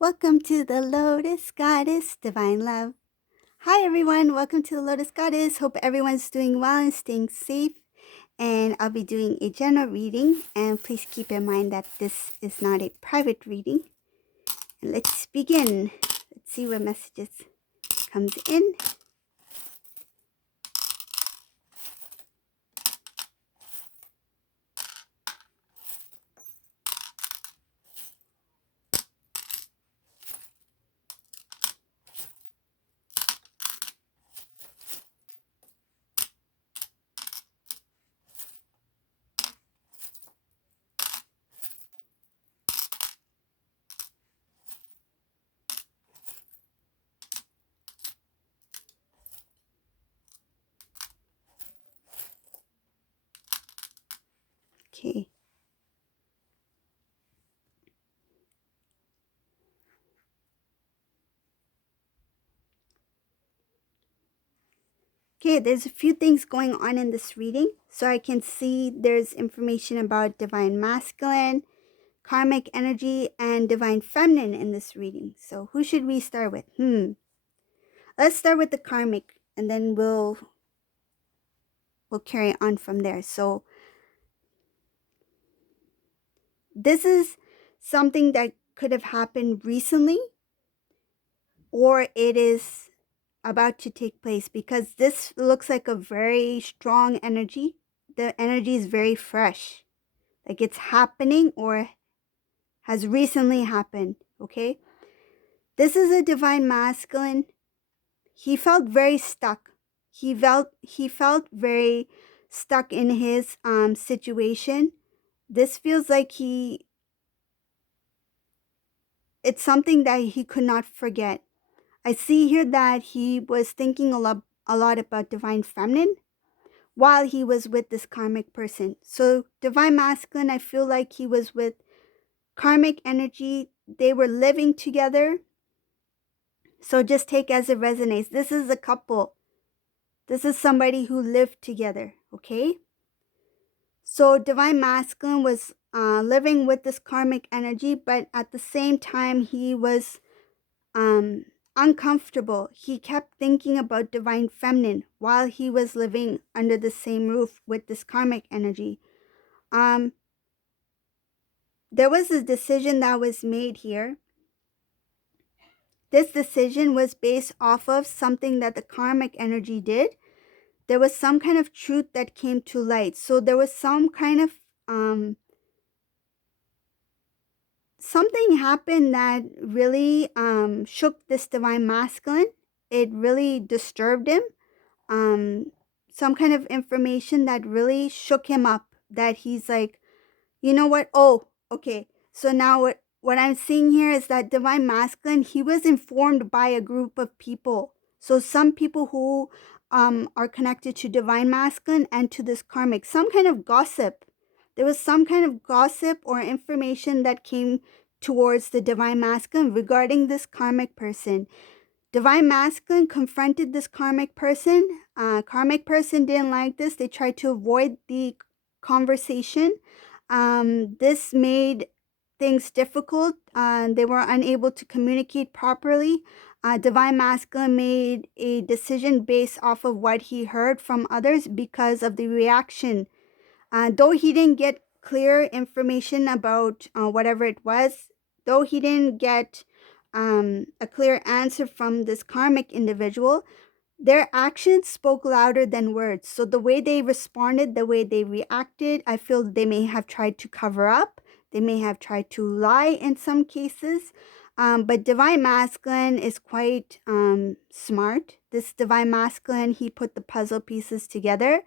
Welcome to the Lotus Goddess Divine Love. Hi everyone, welcome to the Lotus Goddess. Hope everyone's doing well and staying safe. And I'll be doing a general reading. And please keep in mind that this is not a private reading. And let's begin. Let's see what messages comes in. Okay. Okay, there's a few things going on in this reading. So I can see there's information about Divine Masculine, Karmic Energy, and Divine Feminine in this reading. So who should we start with? Let's start with the Karmic, and then we'll carry on from there. So this is something that could have happened recently, or it is about to take place, because this looks like a very strong energy. The energy is very fresh, like it's happening or has recently happened. Okay, this is a Divine Masculine. He felt very stuck. He felt very stuck in his situation. This feels like it's something that he could not forget. I see here that he was thinking a lot about Divine Feminine while he was with this karmic person. So Divine Masculine, I feel like he was with karmic energy. They were living together. So just take as it resonates. This is a couple. This is somebody who lived together, okay? So Divine Masculine was living with this karmic energy, but at the same time, he was uncomfortable. He kept thinking about Divine Feminine while he was living under the same roof with this karmic energy. There was a decision that was made here. This decision was based off of something that the karmic energy did. There was some kind of truth that came to light. So there was some kind of something happened that really shook this Divine Masculine. It really disturbed him. Some kind of information that really shook him up, that he's like, you know what? Oh, okay. So now what I'm seeing here is that Divine Masculine, he was informed by a group of people. So some people who are connected to Divine Masculine and to this karmic, some kind of gossip. There was some kind of gossip or information that came towards the Divine Masculine regarding this karmic person. Divine Masculine confronted this karmic person. Karmic person didn't like this. They tried to avoid the conversation. This made things difficult. They were unable to communicate properly. Divine Masculine made a decision based off of what he heard from others because of the reaction. Though he didn't get clear information about whatever it was, though he didn't get a clear answer from this karmic individual, their actions spoke louder than words. So the way they responded, the way they reacted, I feel they may have tried to cover up. They may have tried to lie in some cases. But Divine Masculine is quite smart. This Divine Masculine, he put the puzzle pieces together.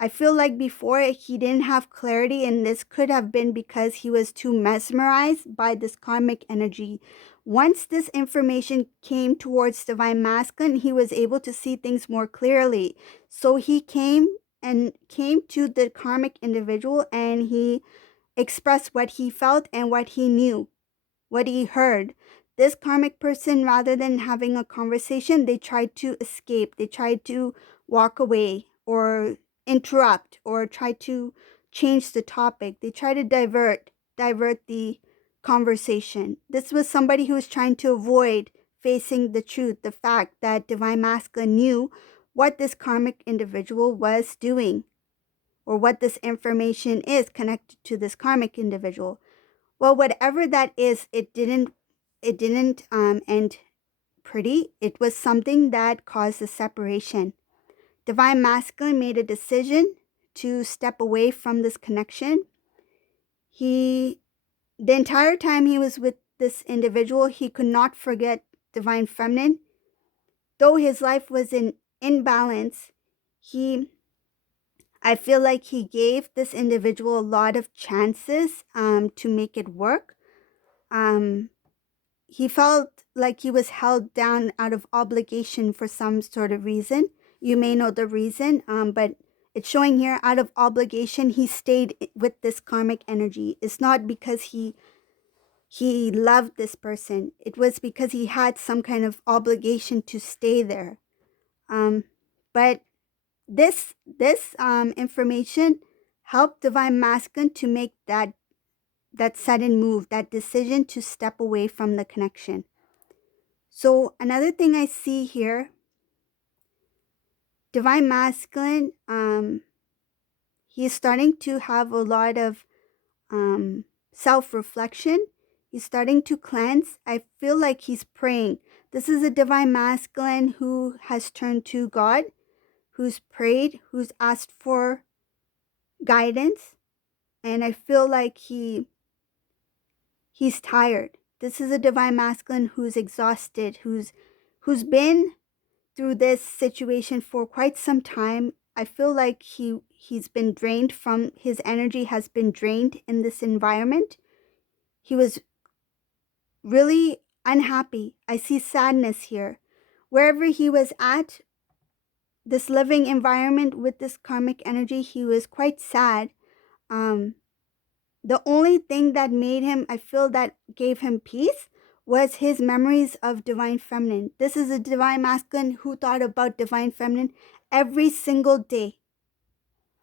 I feel like before he didn't have clarity, and this could have been because he was too mesmerized by this karmic energy. Once this information came towards Divine Masculine, he was able to see things more clearly. So he came to the karmic individual, and he expressed what he felt and what he knew, what he heard. This karmic person, rather than having a conversation, they tried to escape. They tried to walk away or interrupt or try to change the topic. They try to divert the conversation. This was somebody who was trying to avoid facing the truth, the fact that Divine Masculine knew what this karmic individual was doing, or what this information is connected to this karmic individual. Well, whatever that is, it didn't end pretty. It was something that caused a separation. Divine Masculine made a decision to step away from this connection. The entire time he was with this individual, he could not forget Divine Feminine. Though his life was in imbalance, I feel like he gave this individual a lot of chances to make it work. Um, he felt like he was held down out of obligation for some sort of reason. You may know the reason, but it's showing here out of obligation he stayed with this karmic energy. It's not because he loved this person. It was because he had some kind of obligation to stay there. But this information helped Divine Masculine to make that sudden move, that decision to step away from the connection. So another thing I see here, Divine Masculine, he's starting to have a lot of self-reflection. He's starting to cleanse. I feel like he's praying. This is a Divine Masculine who has turned to God, who's prayed, who's asked for guidance. And I feel like he's tired. This is a Divine Masculine who's exhausted, who's been through this situation for quite some time. I feel like he's been drained from, his energy has been drained in this environment. He was really unhappy. I see sadness here. Wherever he was at, this living environment with this karmic energy, he was quite sad. The only thing that made him, I feel, that gave him peace was his memories of Divine Feminine. This is a Divine Masculine who thought about Divine Feminine every single day.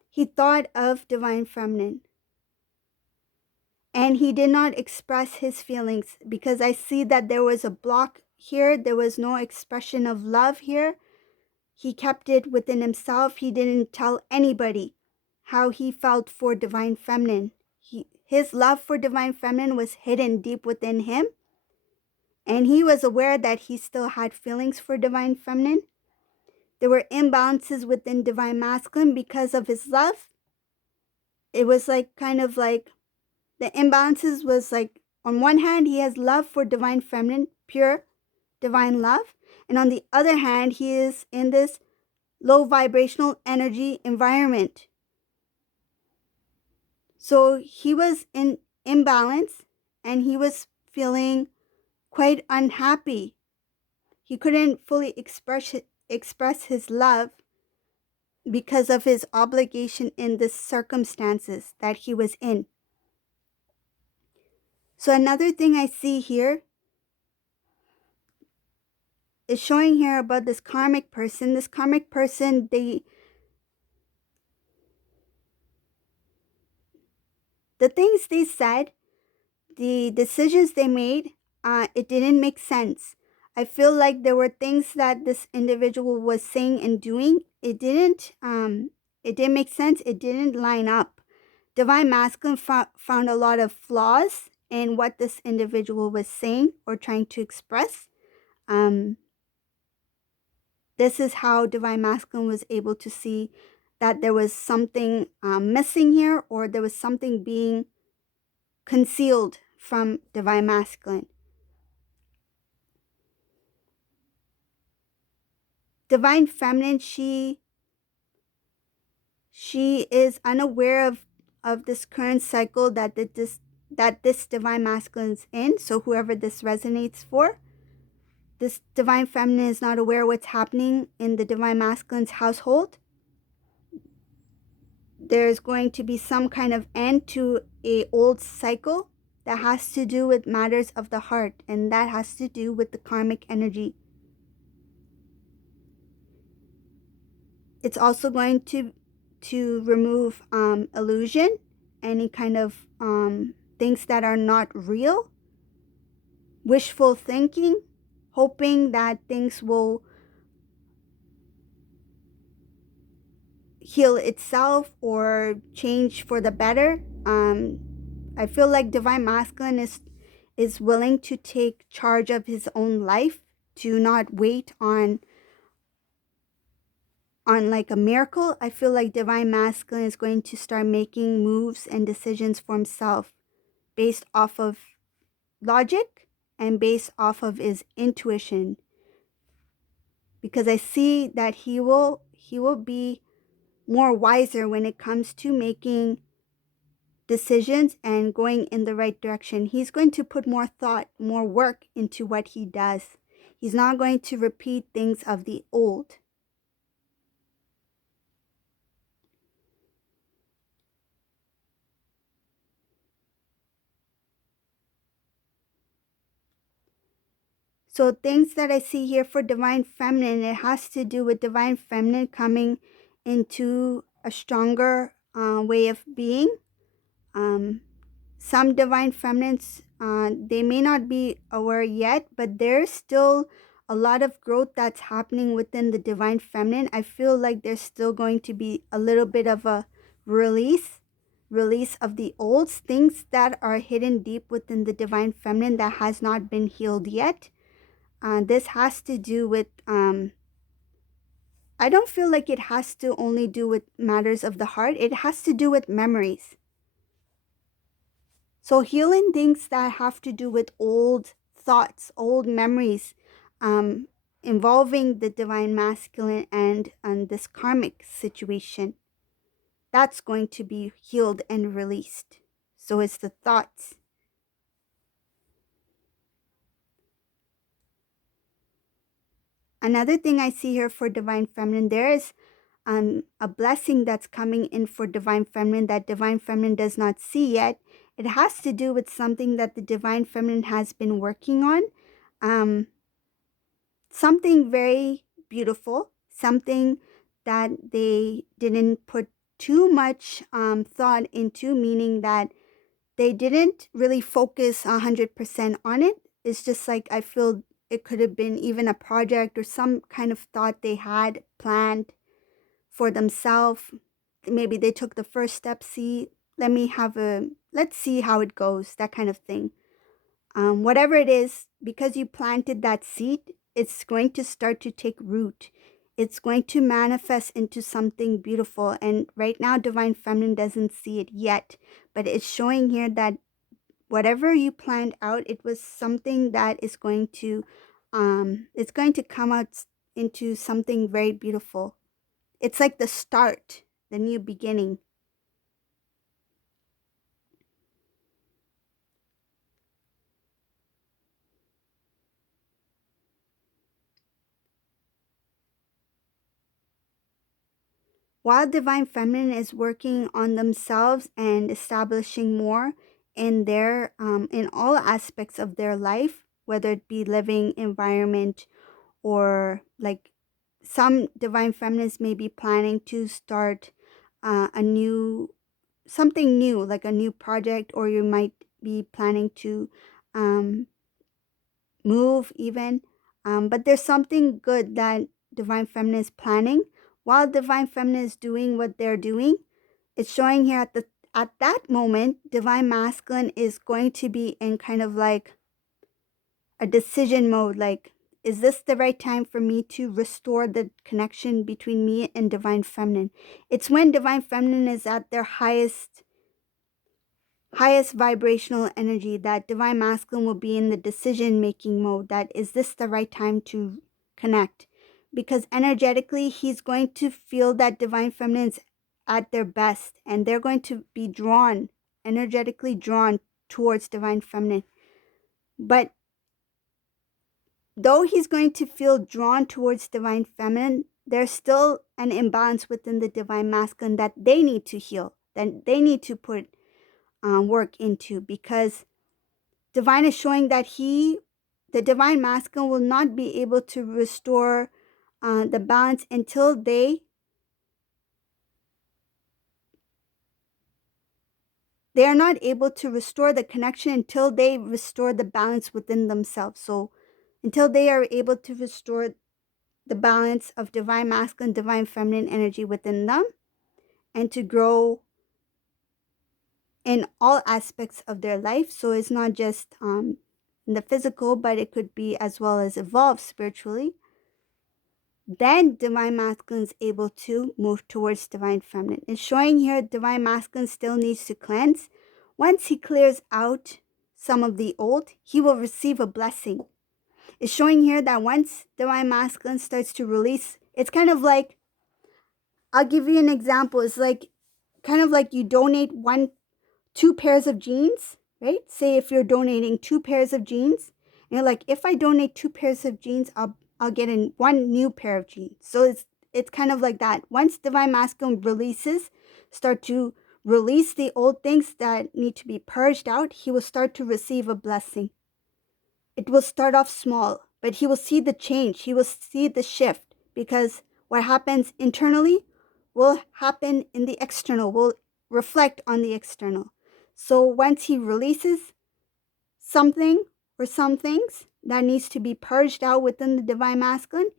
He thought of Divine Feminine. And he did not express his feelings because I see that there was a block here. There was no expression of love here. He kept it within himself. He didn't tell anybody how he felt for Divine Feminine. His love for Divine Feminine was hidden deep within him. And he was aware that he still had feelings for Divine Feminine. There were imbalances within Divine Masculine because of his love. It was like kind of like the imbalances was like, on one hand, he has love for Divine Feminine, pure divine love. And on the other hand, he is in this low vibrational energy environment. So he was in imbalance and he was feeling quite unhappy. He couldn't fully express his love because of his obligation in the circumstances that he was in. So another thing I see here is showing here about this karmic person. This karmic person, the things they said, the decisions they made, it didn't make sense. I feel like there were things that this individual was saying and doing. It didn't make sense. It didn't line up. Divine Masculine found a lot of flaws in what this individual was saying or trying to express. This is how Divine Masculine was able to see that there was something missing here, or there was something being concealed from Divine Masculine. Divine Feminine, she is unaware of this current cycle that this Divine Masculine is in. So whoever this resonates for, this Divine Feminine is not aware what's happening in the Divine Masculine's household. There's going to be some kind of end to a old cycle that has to do with matters of the heart, and that has to do with the karmic energy. It's also going to remove illusion, any kind of things that are not real. wishful thinking, hoping that things will heal itself or change for the better. I feel like divine masculine is willing to take charge of his own life, to not wait on like a miracle. I feel like divine masculine is going to start making moves and decisions for himself based off of logic and based off of his intuition, because I see that he will be more wiser when it comes to making decisions and going in the right direction. He's going to put more thought, more work into what he does. He's not going to repeat things of the old. So things that I see here for divine feminine, it has to do with divine feminine coming into a stronger way of being. Um, some divine feminines, they may not be aware yet, but there's still a lot of growth that's happening within the divine feminine. I feel like there's still going to be a little bit of a release of the old things that are hidden deep within the divine feminine that has not been healed yet. This has to do with, I don't feel like it has to only do with matters of the heart. It has to do with memories. So healing things that have to do with old thoughts, old memories, um, involving the divine masculine and this karmic situation, that's going to be healed and released. So it's the thoughts. Another thing I see here for divine feminine, there is a blessing that's coming in for divine feminine that divine feminine does not see yet. It has to do with something that the divine feminine has been working on. Um, Something very beautiful, something that they didn't put too much thought into, meaning that they didn't really focus 100% on it. It's just like I feel it could have been even a project or some kind of thought they had planned for themselves. Maybe they took the first step, let's see how it goes, that kind of thing. Whatever it is, because you planted that seed, it's going to start to take root. It's going to manifest into something beautiful. And right now, Divine Feminine doesn't see it yet, but it's showing here that whatever you planned out, it was something that is it's going to come out into something very beautiful. It's like the start, the new beginning. While Divine Feminine is working on themselves and establishing more in in all aspects of their life, whether it be living environment or like some Divine Feminines may be planning to start a new something new, like a new project, or you might be planning to um, move even. But there's something good that Divine Feminine is planning. While Divine Feminine is doing what they're doing, it's showing here at that moment, Divine Masculine is going to be in kind of like a decision mode, like, is this the right time for me to restore the connection between me and Divine Feminine? It's when Divine Feminine is at their highest vibrational energy that divine masculine will be in the decision making mode, that is this the right time to connect, because energetically he's going to feel that divine feminine's at their best and they're going to be drawn, energetically drawn towards divine feminine. But though he's going to feel drawn towards divine feminine, there's still an imbalance within the divine masculine that they need to heal, that they need to put work into, because divine is showing that the divine masculine, will not be able to restore the balance until they they are not able to restore the connection until they restore the balance within themselves. So until they are able to restore the balance of divine masculine, divine feminine energy within them, and to grow in all aspects of their life. So it's not just in the physical, but it could be as well as evolve spiritually. Then divine masculine is able to move towards divine feminine. It's showing here divine masculine still needs to cleanse. Once he clears out some of the old, he will receive a blessing. It's showing here that once divine masculine starts to release, it's kind of like, I'll give you an example. It's like kind of like you donate two pairs of jeans, right? Say if you're donating two pairs of jeans, and you're like, if I donate two pairs of jeans, I'll get in one new pair of jeans. So it's kind of like that. Once divine masculine releases, start to release the old things that need to be purged out, he will start to receive a blessing. It will start off small, but he will see the change. He will see the shift, because what happens internally will happen in the external, will reflect on the external. So once he releases something or some things that needs to be purged out within the divine masculine,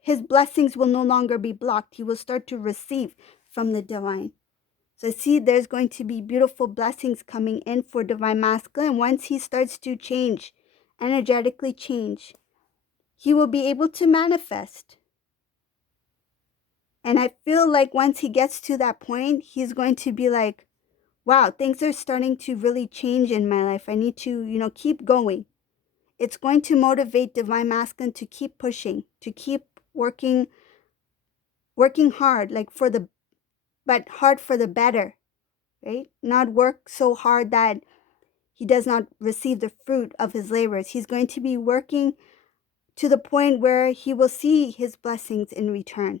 his blessings will no longer be blocked. He will start to receive from the divine. So see, there's going to be beautiful blessings coming in for divine masculine. Once he starts to change, energetically change, he will be able to manifest. And I feel like once he gets to that point, he's going to be like, wow, things are starting to really change in my life. I need to, keep going. It's going to motivate divine masculine to keep pushing, to keep working hard, but hard for the better, right? Not work so hard that he does not receive the fruit of his labors. He's going to be working to the point where he will see his blessings in return.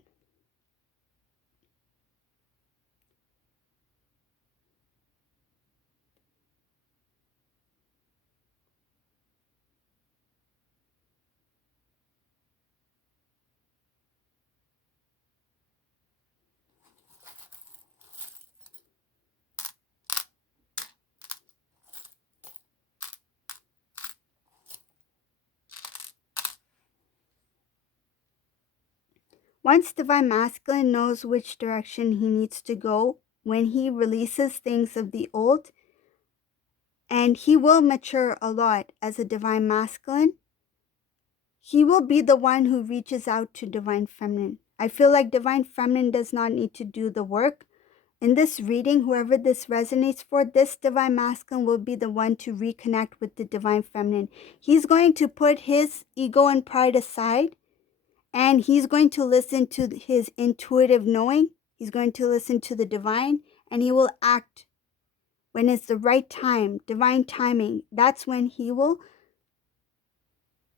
Once divine masculine knows which direction he needs to go, when he releases things of the old, and he will mature a lot as a divine masculine, he will be the one who reaches out to divine feminine. I feel like divine feminine does not need to do the work. In this reading, whoever this resonates for, this divine masculine will be the one to reconnect with the divine feminine. He's going to put his ego and pride aside, and he's going to listen to his intuitive knowing. He's going to listen to the divine, and he will act when it's the right time, divine timing. That's when he will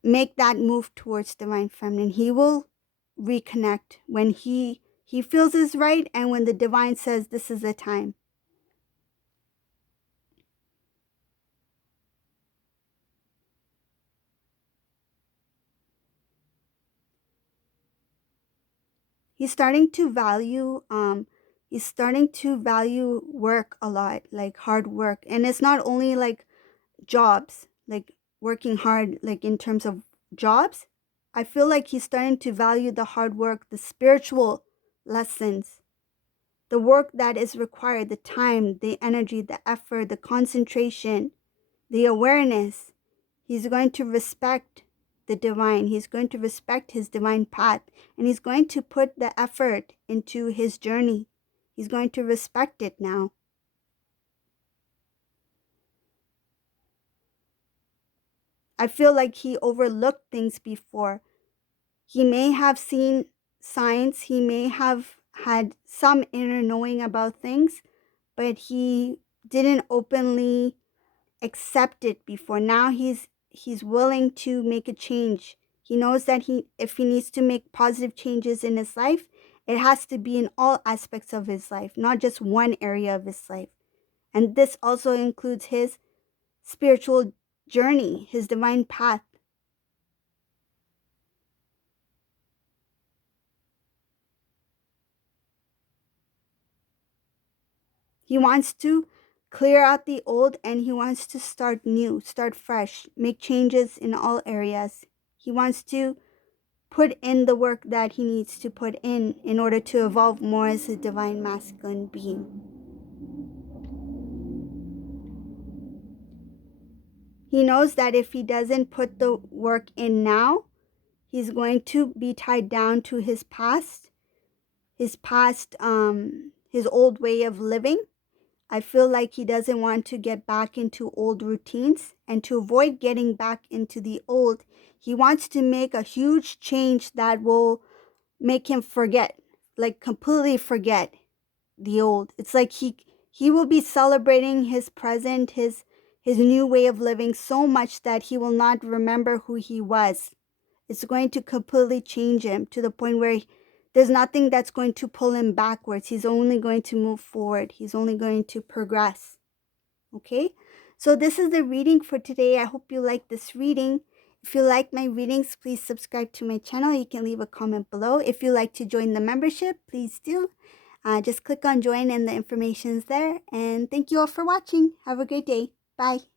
make that move towards divine feminine. He will reconnect when he feels is right, and when the divine says this is the time. He's starting to value work a lot, like hard work. And it's not only like jobs, like working hard, like in terms of jobs. I feel like he's starting to value the hard work, the spiritual lessons, the work that is required, the time, the energy, the effort, the concentration, the awareness. He's going to respect the divine. He's going to respect his divine path, and he's going to put the effort into his journey. He's going to respect it now. I feel like he overlooked things before. He may have seen signs, he may have had some inner knowing about things, but he didn't openly accept it before. Now he's willing to make a change. He knows that if he needs to make positive changes in his life, it has to be in all aspects of his life, not just one area of his life. And this also includes his spiritual journey, his divine path. He wants to clear out the old, and he wants to start new, start fresh, make changes in all areas. He wants to put in the work that he needs to put in order to evolve more as a divine masculine being. He knows that if he doesn't put the work in now, he's going to be tied down to his past, his old way of living. I feel like he doesn't want to get back into old routines, and to avoid getting back into the old, he wants to make a huge change that will make him forget, like completely forget the old. It's like he will be celebrating his present, his new way of living so much that he will not remember who he was. It's going to completely change him to the point where there's nothing that's going to pull him backwards. He's only going to move forward. He's only going to progress. Okay? So this is the reading for today. I hope you like this reading. If you like my readings, please subscribe to my channel. You can leave a comment below. If you like to join the membership, please do. Just click on join and the information is there. And thank you all for watching. Have a great day. Bye.